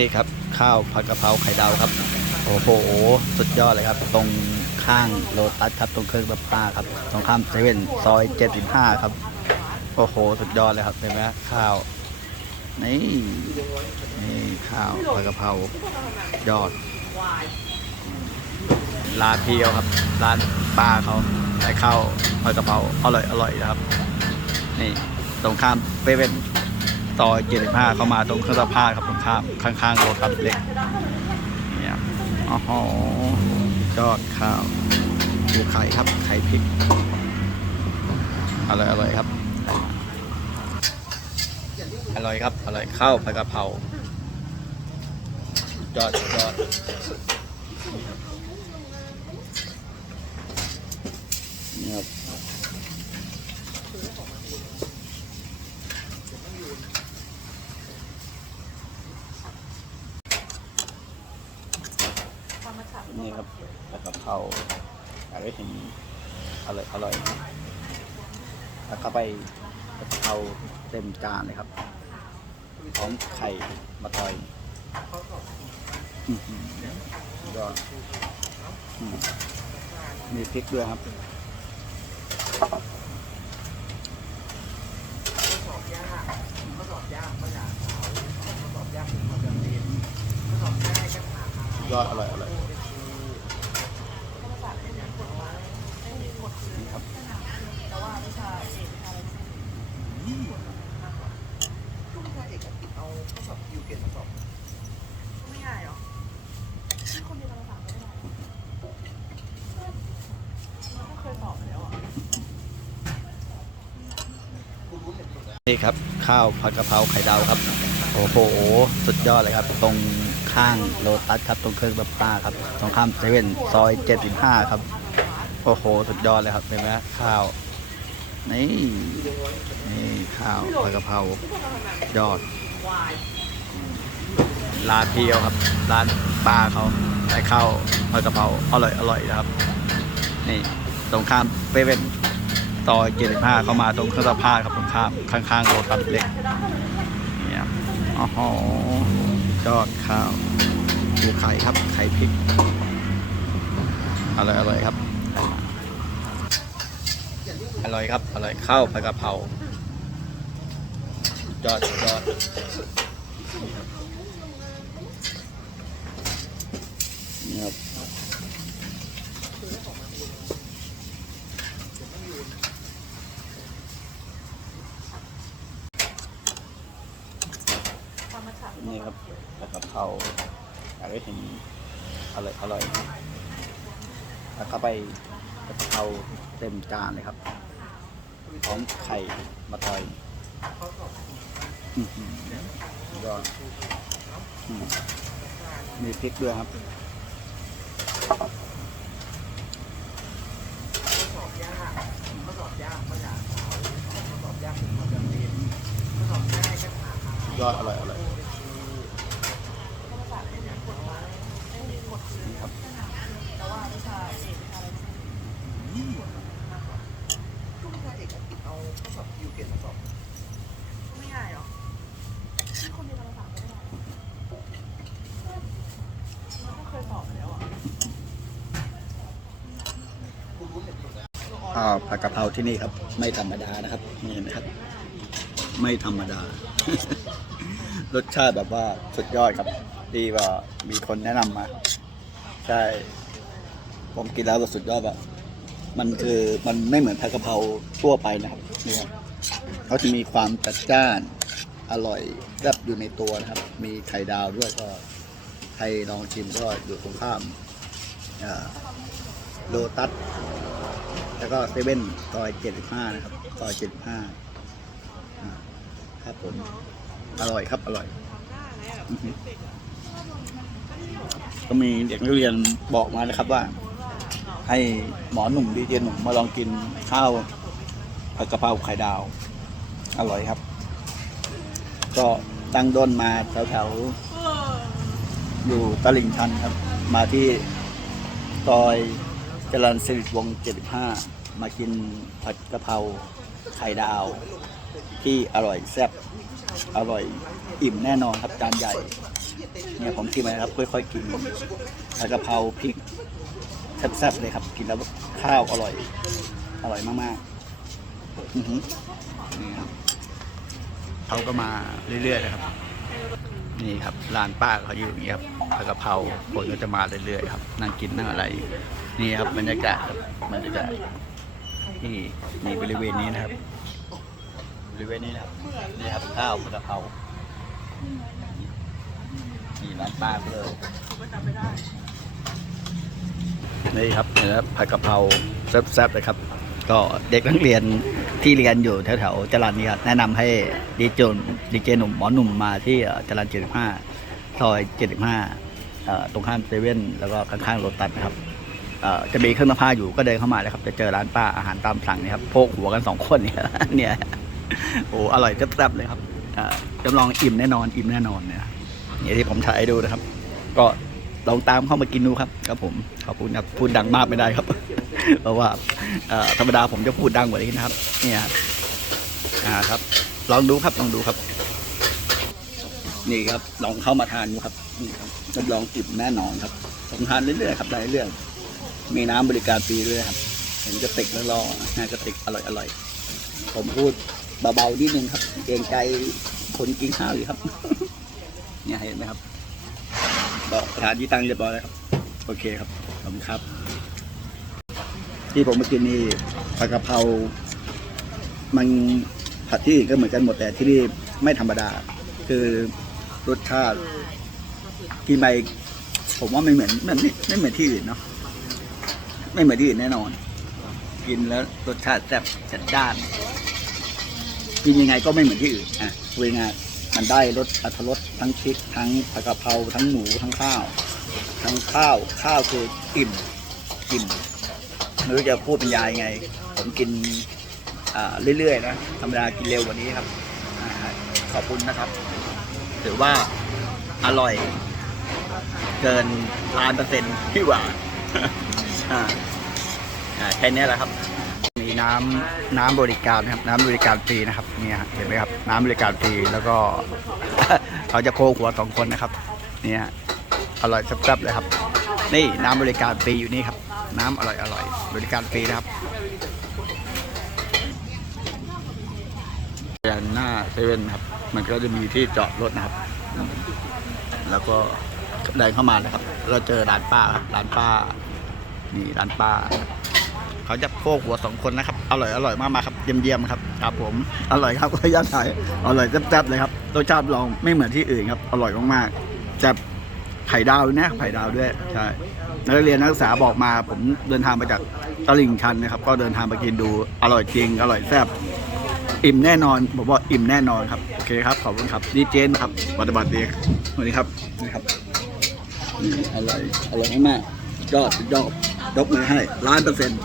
นี่ครับข้าวผัดกะเพราไข่ดาวครับ โอ้โหสุดยอดเลยครับ ตรงข้างโลตัสครับตรงเครื่องซักผ้าครับตรงข้ามเซเว่นซอย75ครับ โอ้โห สุดยอดเลยครับเห็นไหมข้าวนี่นี่ข้าวผัดกะเพรายอดร้านพี่เขาครับ ร้านป้าเขาใส่ข้าวผัดกะเพราอร่อยอร่อยนะครับ นี่ตรงข้ามเซเว่น ซอย75เข้ามาตรงเครื่องซักผ้าครับตรงข้ามข้างๆโรตัสเล็กเนี่ยอ๋อโหยอดข้าวดูไข่ครับไข่พริกอร่อยอร่อยครับอร่อยครับอร่อยข้าวผัดกะเพรายอดยอด นี่ครับผัดกะเพราอยากได้เห็นอร่อยอร่อยแล้วก็ไปกะเพราเต็มจานเลยครับ พร้อมไข่มาต่อยอื้อหือยอดอืมมีพริกด้วยครับยอดอร่อยอร่อยนี่ครับ ไม่ง่ายหรอที่คนเรียนภาษาไม่ได้มันก็เคยสอบมาแล้วอะ นี่ครับข้าวผัดกะเพราไข่ดาวครับ โอ้โหสุดยอดเลยครับ ตรงข้างโลตัสครับ ตรงเครื่องซักผ้าครับตรงข้ามเซเว่นซอย75ครับ โอ้โห สุดยอดเลยครับเห็นไหมข้าว นี่นี่ข้าวผัดกะเพรายอดร้านพี่เขาครับ ร้านป้าเขาใส่ข้าวผัดกะเพราอร่อยอร่อยนะครับ นี่ตรงข้ามเซเว่น ซอย75เข้ามาตรงเครื่องซักผ้าครับตรงข้ามข้างๆโลตัสเล็กเนี่ยอ๋อโหยอดข้าวดูไข่ครับไข่พริกอร่อยอร่อยครับอร่อยครับอร่อยข้าวผัดกะเพรายอดยอดนี่ครับ นี่ครับผัดกะเพราอยากได้เห็นอร่อยอร่อยแล้วก็ไปกะเพราเต็มจานเลยครับ พร้อมไข่มาต่อยอยอดอืมมีพริกด้วยครับยอดอร่อยอร่อยนี่ครับ แต่ว่าวิชาเอกวิชาอะไรไม่ง่ายหรอที่คนเรียนภาษาไม่ได้มันก็เคยสอบมาแล้วอะ ข้าวผัดกะเพราที่นี่ครับ ไม่ธรรมดานะครับนี่เห็นไหมครับ ไม่ธรรมดา รสชาติแบบว่าสุดยอดครับที่ว่ามีคนแนะนำมา ใช่ ผมกินแล้วแบบสุดยอดแบบมันคือมันไม่เหมือนผัดกะเพราทั่วไปนะครับนี่ครับเขาจะมีความจัดจ้านอร่อยแซ่บอยู่ในตัวนะครับ มีไข่ดาวด้วยก็ใครลองชิมก็อยู่ตรงข้ามโลตัส แล้วก็เซเว่นซอยเจ็ดสิบห้านะครับซอยเจ็ดสิบห้าครับผม อร่อยครับ อร่อย ก็มีเด็กนักเรียนบอกมานะครับว่า ให้หมอหนุ่มดีเจหนุ่มมาลองกินข้าวผัดกะเพราไข่ดาว อร่อยครับ ก็ตั้งด้นมาแถวๆอยู่ตลิ่งชันครับ มาที่ซอย จรัญสิริวงศ์75 มากินผัดกะเพราไข่ดาว ที่อร่อยแซ่บอร่อยอิ่มแน่นอนครับจานใหญ่เนี่ยผมกินไปนะครับค่อยๆกินผัดกะเพราพริกแซ่บๆเลยครับ กินแล้วข้าวอร่อย อร่อยมากๆอือหือนี่ครับเขาก็มาเรื่อยๆเลยครับ นี่ครับร้านป้าเขาอยู่อย่างนี้ครับ ผัดกะเพราคนก็จะมาเรื่อยๆครับนั่งกินนั่งอะไร นี่ครับบรรยากาศครับบรรยากาศนี่นี่บริเวณนี้นะครับ บริเวณนี้นะครับนี่ครับข้าวผัดกะเพรานี่ร้านป้าเลยนี่ครับนี่ครับผัดกะเพราแซ่บๆเลยครับ ก็เด็กนักเรียนที่เรียนอยู่แถวๆจรัญนี่ครับแนะนำให้ดีเจนดีเจหนุ่มหมอหนุ่มมาที่เอ่อจรัญ75 ซอย 75 ตรงข้ามเซเว่นแล้วก็ข้างๆโรตัสนะครับจะมีเครื่องซักผ้าอยู่ก็เดินเข้ามาเลยครับ จะเจอร้านป้าอาหารตามสั่งนี่ครับโพกหัวกันสองคนเนี่ยเนี่ยโอ้อร่อยแซ่บๆเลยครับจำลองอิ่มแน่นอนอิ่มแน่นอนเนี่ยอย่างที่ผมถ่ายให้ดูนะครับ ก็ลองตามเข้ามากินดูครับครับผมขอบคุณครับพูดดังมากไม่ได้ครับ เพราะว่าธรรมดาผมจะพูดดังกว่านี้นะครับ เนี่ยครับอ่าครับ ลองดูครับลองดูครับ นี่ครับลองเข้ามาทานดูครับนี่ครับรับรองอิ่มแน่นอนครับผมทานเรื่อยๆครับได้เรื่อยๆมีน้ำบริการฟรีด้วยครับเห็นกระติกแล้วรอหน้กระติกอร่อยอร่อยๆผมพูดเบาๆนิดนึงครับเกรงใจคนกินข้าวอยู่ครับเนี่ยเห็นไหมครับบอกทานที่ตั้งเรียบร้อยแล้วครับโอเคครับขอบคุณครับ ที่ผมมากินนี่ผัดกะเพรา มันผัดที่ก็เหมือนกันหมดแต่ที่นี่ไม่ธรรมดา คือ รสชาติกินไปผมว่าไม่เหมือนมันไม่ไม่เหมือนที่อื่นเนาะไม่เหมือนที่อื่นแน่นอน กินแล้วรสชาติแซ่บจัดจ้าน กินยังไงก็ไม่เหมือนที่อื่นอะเวงานมันได้รสอัตรสทั้งพริกทั้งผัดกะเพราทั้งหมูทั้งข้าว ทั้งข้าวข้าวคืออิ่มอิ่มไม่รู้จะพูดเป็นยายงไง ผมกินอ่าเรื่อยๆนะธรรมดากินเร็วกว่านี้ครับอ่าขอบคุณนะครับ ถือว่าอร่อยเกินล้านเปอร์เซ็นต์ที่หว่าอ่าอ่าแค่นี้แหละครับ มีน้ำน้ำบริการนะครับ น้ำบริการฟรีนะครับเนี่ยเห็นไหมครับ น้ำบริการฟรีแล้วก็เขาจะโคหัวสองคนนะครับ เนี่ยอร่อยแซ่บๆเลยครับ นี่น้ำบริการฟรีอยู่นี่ครับ น้ำอร่อยอร่อยบริการฟรีนะครับด้านหน้าเซเว่นครับ มันก็จะมีที่จอดรถนะครับ แล้วก็เดินเข้ามาเลยครับ เราเจอร้านป้าครับร้านป้า นี่ร้านป้า เขาจะโคกหัวสองคนนะครับ อร่อยอร่อยมากๆครับ เยี่ยมๆครับ ครับ ผม อร่อยครับก็ย่างถ่ายอร่อยแซ่บๆเลยครับรสชาติลองไม่เหมือนที่อื่นครับ อร่อยมากๆจะไข่ดาวด้วยนะไข่ดาวด้วย ใช่นักเรียนนักศึกษาบอกมา ผมเดินทางมาจากตลิ่งชันนะครับ ก็เดินทางมากินดู อร่อยจริง อร่อยแซ่บ อิ่มแน่นอนผมบอกอิ่มแน่นอนครับโอเคครับขอบคุณครับดีเจนครับปฏิบัติดีสวัสดีครับนี่ครับอร่อยอร่อยมากยอดสุดยอดยกมือให้ล้านเปอร์เซ็นต์